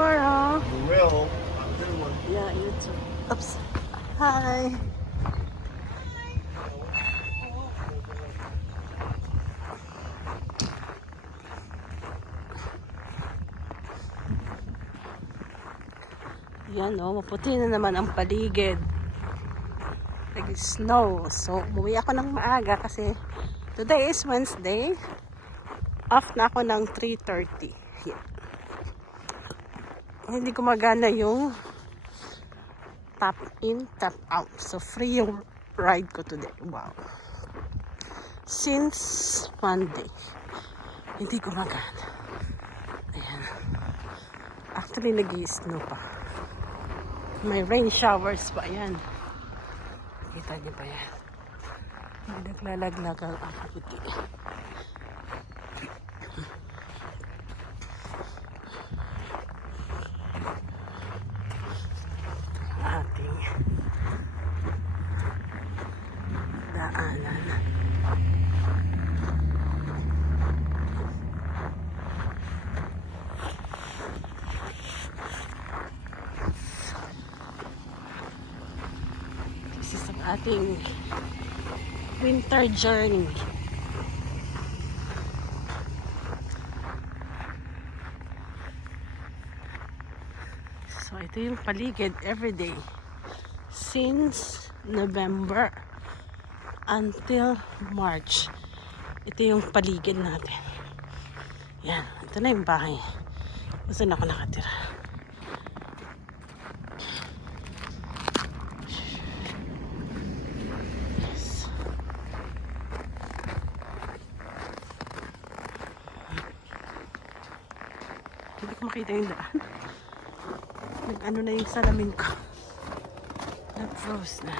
tomorrow. We will. Have a good one. Yeah, you too. Oops. Hi. Yan o, maputi na naman ang paligid. Nag-snow. So, umuwi ako ng maaga kasi today is Wednesday. Off na ako ng 3:30. Yeah. Hindi gumagana yung tap in, tap out. So, free yung ride ko today. Wow. Since Monday, hindi gumagana. Ayan. Actually, nag-i-snow pa. May rain showers pa. Ayan. Kita niyo ba yan? May naglalaglag ang puti. Ating daanan. This is ang ating winter journey. So ito yung paligid everyday since November until March. Ito yung paligid natin. Yan, ito na yung bahay. Gusto na ako nakatira. Yes. Hindi ko makita yung daan. Nag-ano na yung salamin ko. Nag-froze na.